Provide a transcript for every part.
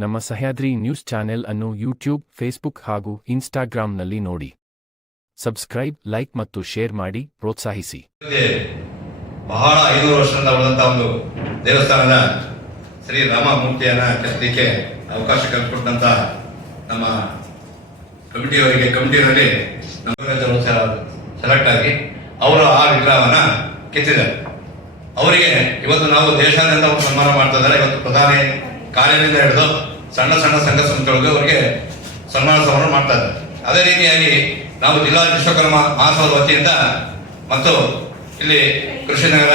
ನಮ್ಮ Sahyadri news channel ಅನ್ನು YouTube, Facebook ಹಾಗೂ ಇನ್ಸ್ಟಾಗ್ರಾಂನಲ್ಲಿ ನೋಡಿ. ಸಬ್ಸ್ಕ್ರೈಬ್, ಲೈಕ್ ಮತ್ತು ಶೇರ್ ಮಾಡಿ ಪ್ರೋತ್ಸಾಹಿಸಿ. ಬಹಳ 500 ವರ್ಷದಿಂದ ಉಳಿದಂತಹ ಒಂದು ದೇವಸ್ಥಾನದ ಶ್ರೀ ರಾಮಮೂರ್ತಿಯನ್ನ ಕೆತ್ತಲಿಕ್ಕೆ ಅವಕಾಶ ಕಲ್ಪಿಸಿಕೊಟ್ಟಂತ ನಮ್ಮ ಕಮಿಟಿಯವರಲ್ಲಿ ನಮ್ಮ ಸೆಲೆಕ್ಟ್ ಆಗಿ ಅವರು ಆ ವಿಗ್ರಹವನ್ನ ಕೆತ್ತಿದ್ದಾರೆ. ಅವರಿಗೆ ಇವತ್ತು ನಾವು ದೇಶಾದ್ಯಂತ ಸನ್ಮಾನ ಮಾಡ್ತಾ ಇದ್ದಾರೆ. ಇವತ್ತು ಪ್ರಧಾನಿ ಕಾರ್ಯದಿಂದ ಹಿಡಿದು ಸಣ್ಣ ಸಣ್ಣ ಸಂಘ ಸಂಸ್ಥೆಗಳಿಗೆ ಅವರಿಗೆ ಸನ್ಮಾನ ಮಾಡ್ತಾ ಇದ್ದಾರೆ. ಅದೇ ರೀತಿಯಾಗಿ ನಾವು ಜಿಲ್ಲಾ ವಿಶ್ವಕರ್ಮ ಮಹಾಸಭಾದ ವತಿಯಿಂದ ಮತ್ತು ಇಲ್ಲಿ ಕೃಷಿನಗರ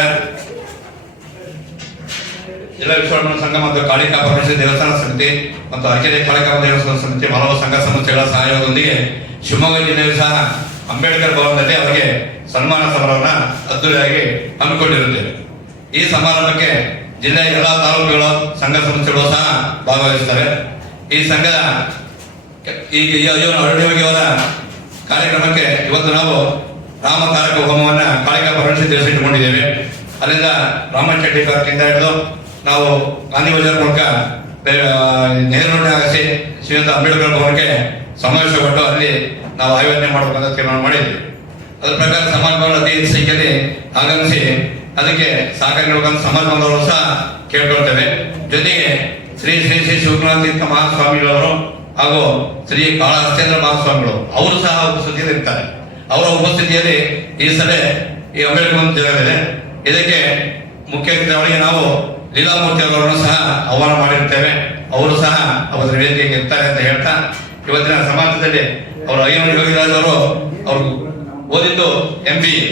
ಜಿಲ್ಲಾ ವಿಶ್ವಕರ್ಮ ಸಂಘ ಮತ್ತು ಕಾಳಿಕಾ ಪರಮೇಶ್ವರಿ ದೇವಸ್ಥಾನ ಸಮಿತಿ ಮತ್ತು ಅರಕೆರೆ ಕಾಳಿಕಾ ದೇವಸ್ಥಾನ ಸಮಿತಿ ಹಲವು ಸಂಘ ಸಂಸ್ಥೆಗಳ ಸಹಯೋಗದೊಂದಿಗೆ ಶಿವಮೊಗ್ಗ ಜಿಲ್ಲೆಯೂ ಸಹ ಅಂಬೇಡ್ಕರ್ ಭವನದಲ್ಲಿ ಅವರಿಗೆ ಸನ್ಮಾನ ಸಮಾರಂಭ ಅದ್ದೂರಿಯಾಗಿ ಹಮ್ಮಿಕೊಂಡಿರುತ್ತೇವೆ. ಈ ಸಮಾರಂಭಕ್ಕೆ ಜಿಲ್ಲೆಯ ಎಲ್ಲಾ ತಾಲೂಕುಗಳ ಸಂಘ ಸಂಸ್ಥೆಗಳು ಸಹ ಭಾಗವಹಿಸುತ್ತಾರೆ. ಈ ಸಂಘದ ಅರಣ್ಯವಾಗಿಯವರ ಕಾರ್ಯಕ್ರಮಕ್ಕೆ ಇವತ್ತು ನಾವು ರಾಮ ತಾರಕ ಹೋಮವನ್ನ ಕಾಳಿಕಾ ಪರಮೇಶ್ವರಿ ದೇವಸ್ಥಾನ ಇಟ್ಟುಕೊಂಡಿದ್ದೇವೆ. ಅಲ್ಲಿಂದ ರಾಮಚಂಡಿ ಪಾರ್ಕಿಂದ ಹಿಡಿದು ನಾವು ಗಾಂಧಿ ಬಜಾರ್ ಮೂಲಕ ನೆಹರು ರೋಡ್ ಆಗಿಸಿ ಶ್ರೀಮಂತ ಅಂಬೇಡ್ಕರ್ ಭವನಕ್ಕೆ ಸಮಾವೇಶಗೊಂಡು ಅಲ್ಲಿ ನಾವು ಆಯೋಜನೆ ಮಾಡಬೇಕಂತ ತೀರ್ಮಾನ ಮಾಡಿದ್ವಿ. ಅದರ ಪ್ರಕಾರ ಸಮಾಜ ಭವನ ಅತಿ ಹೆಚ್ಚು ಸಂಖ್ಯೆಯಲ್ಲಿ ಆಗಮಿಸಿ ಅದಕ್ಕೆ ಸಹಕಾರ ನೀಡಬೇಕಂತ ಸಮಾಜ ಬಾಂಧವರು ಸಹ ಕೇಳ್ಕೊಳ್ತೇವೆ. ಜೊತೆಗೆ ಶ್ರೀ ಶ್ರೀ ಶ್ರೀ ಶಿವಕುಮಾರ ತೀರ್ಥ ಮಹಾಸ್ವಾಮಿಗಳವರು ಹಾಗೂ ಶ್ರೀ ಕಾಳಹಸ್ತೇಂದ್ರ ಮಹಾಸ್ವಾಮಿಗಳು ಅವರು ಸಹ ಉಪಸ್ಥಿತಿಯಲ್ಲಿ ಇರ್ತಾರೆ. ಅವರ ಉಪಸ್ಥಿತಿಯಲ್ಲಿ ಈ ಸಭೆ ಈ ಅಂಬೇಡ್ಕರ್ ಜಗತ್ತಿದೆ. ಇದಕ್ಕೆ ಮುಖ್ಯ ಅತಿಥಿಯವರಿಗೆ ನಾವು ಲೀಲಾಮೂರ್ತಿ ಅವರನ್ನು ಸಹ ಆಹ್ವಾನ ಮಾಡಿರ್ತೇವೆ. ಅವರು ಸಹ ಅವರ ವೇದಿಕೆಗೆ ಇರ್ತಾರೆ ಅಂತ ಹೇಳ್ತಾ ಇವತ್ತಿನ ಸಮಾಜದಲ್ಲಿ ಅವರು ಅಯ್ಯನ ಯೋಗಿರಾಜ್ ಅವರು ಓದಿದ್ದು MBA.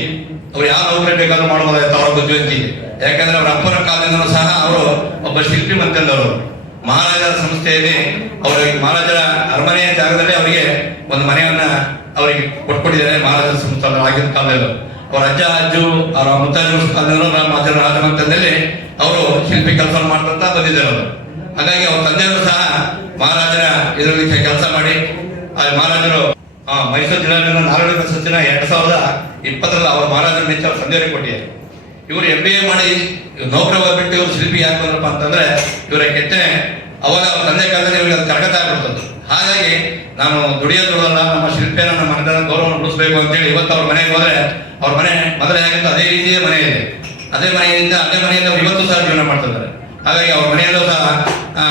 ಅವ್ರು ಯಾವ ನೌಕರಿ ಬೇಕಾದ್ರೂ ಮಾಡಬಹುದಾಯ್ತು ಅವರ ಬುದ್ಧಿವಂತಿಕೆ. ಯಾಕಂದ್ರೆ ಅವರ ಅಪ್ಪನ ಕಾಲದಿಂದಲೂ ಸಹ ಅವರು ಒಬ್ಬ ಶಿಲ್ಪಿ ಮಂತ್ರಿಯವರು. ಮಹಾರಾಜರ ಸಂಸ್ಥೆಯಲ್ಲಿ ಅವರಿಗೆ ಮಹಾರಾಜರ ಅರಮನೆಯ ಜಾಗದಲ್ಲಿ ಅವರಿಗೆ ಒಂದು ಮನೆಯನ್ನ ಅವರಿಗೆ ಕೊಟ್ಕೊಟ್ಟಿದ್ದಾರೆ. ಮಹಾರಾಜರ ಸಂಸ್ಥೆ ಆಗಿದ್ದ ಕಾಲದಲ್ಲಿ ಅವರ ಅಜ್ಜು ಅವರ ಮುತ್ತಾಜು ಕಾಲದಲ್ಲಿ ಮಹಾರಾಜರ ರಾಜಮಂತ್ರದಲ್ಲಿ ಅವರು ಶಿಲ್ಪಿ ಕೆಲಸ ಮಾಡ್ಕೊಂತ ಬಂದಿದ್ದಾರೆ ಅವರು. ಹಾಗಾಗಿ ಅವ್ರ ತಂದೆಯವರು ಸಹ ಮಹಾರಾಜರ ಇದರಲ್ಲಿ ಕೆಲಸ ಮಾಡಿ ಮಹಾರಾಜರು ಮೈಸೂರು ಜಿಲ್ಲೆಯ ನಾರಾಯಣ ಸಚಿನ 2020 ಅವರು ಮಹಾರಾಜರ ಮೆಚ್ಚ ಅವ್ರ ತಂದೆಯವರಿಗೆ ಕೊಟ್ಟಿದ್ದಾರೆ. ಇವರು MBA ಮಾಡಿ ನೌಕರ ಬಿಟ್ಟು ಇವರು ಶಿಲ್ಪಿ ಯಾಕೆ ಬಂದ್ರಪ್ಪ ಅಂತಂದ್ರೆ ಇವರ ಕೆತ್ತನೆ ಅವಾಗ ಅವ್ರ ತಂದೆ ಕಾಲದಲ್ಲಿ ಇವರಿಗೆ ಅದು ಕರಗತ ಆಗ್ಬಿಡ್ತದ್ದು. ಹಾಗಾಗಿ ನಾನು ದುಡಿಯೋದ್ರಲ್ಲ ನಮ್ಮ ಶಿಲ್ಪಿಯನ್ನು ನಮ್ಮ ಮನೆಯ ಗೌರವವನ್ನು ಉಳಿಸಬೇಕು ಅಂತೇಳಿ ಇವತ್ತು ಅವ್ರ ಮನೆಗೆ ಹೋದ್ರೆ ಅವ್ರ ಮನೆ ಮೊದಲೇ ಆಗಿತ್ತು ಅದೇ ರೀತಿಯ ಮನೆ ಇದೆ. ಅದೇ ಮನೆಯಿಂದ ಅವ್ರು ಇವತ್ತು ಸಹ ಜೀವನ ಮಾಡ್ತಿದ್ದಾರೆ. ಹಾಗಾಗಿ ಅವ್ರ ಮನೆಯಲ್ಲೂ ಸಹ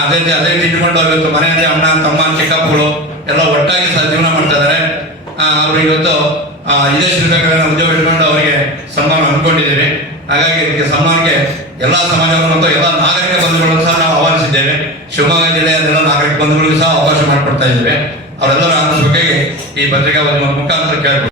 ಅದೇ ರೀತಿ ಇಟ್ಕೊಂಡು ಇವತ್ತು ಮನೆಯಲ್ಲಿ ಅಣ್ಣ ತಮ್ಮ ಚಿಕ್ಕಪ್ಪಗಳು ಎಲ್ಲ ಒಟ್ಟಾಗಿ ಸಹ ಜೀವನ ಮಾಡ್ತಾ ಇದ್ದಾರೆ. ಅವರು ಇವತ್ತು ಇದೇ ಶಿಲ್ಪಕಲೆಯನ್ನು ಉದ್ಯೋಗ ಇಟ್ಕೊಂಡು ಅವರಿಗೆ ಸನ್ಮಾನ ಹಮ್ಮಿಕೊಂಡಿದ್ದೇವೆ. ಹಾಗಾಗಿ ಇದಕ್ಕೆ ಸನ್ಮಾನಕ್ಕೆ ಎಲ್ಲಾ ಸಮಾಜವನ್ನು ಮತ್ತು ಎಲ್ಲ ನಾಗರಿಕ ಬಂಧುಗಳನ್ನು ಸಹ ನಾವು ಆಹ್ವಾನಿಸಿದ್ದೇವೆ. ಶಿವಮೊಗ್ಗ ಜಿಲ್ಲೆಯ ಎಲ್ಲ ನಾಗರಿಕ ಬಂಧುಗಳಿಗೂ ಸಹ ಅವಕಾಶ ಮಾಡಿಕೊಡ್ತಾ ಇದ್ದೇವೆ. ಅವರೆಲ್ಲರ ಆದರ್ಶ ಬಗ್ಗೆ ಈ ಪತ್ರಿಕಾ ಮುಖಾಂತರ ಕೇಳ್ಬೋದು.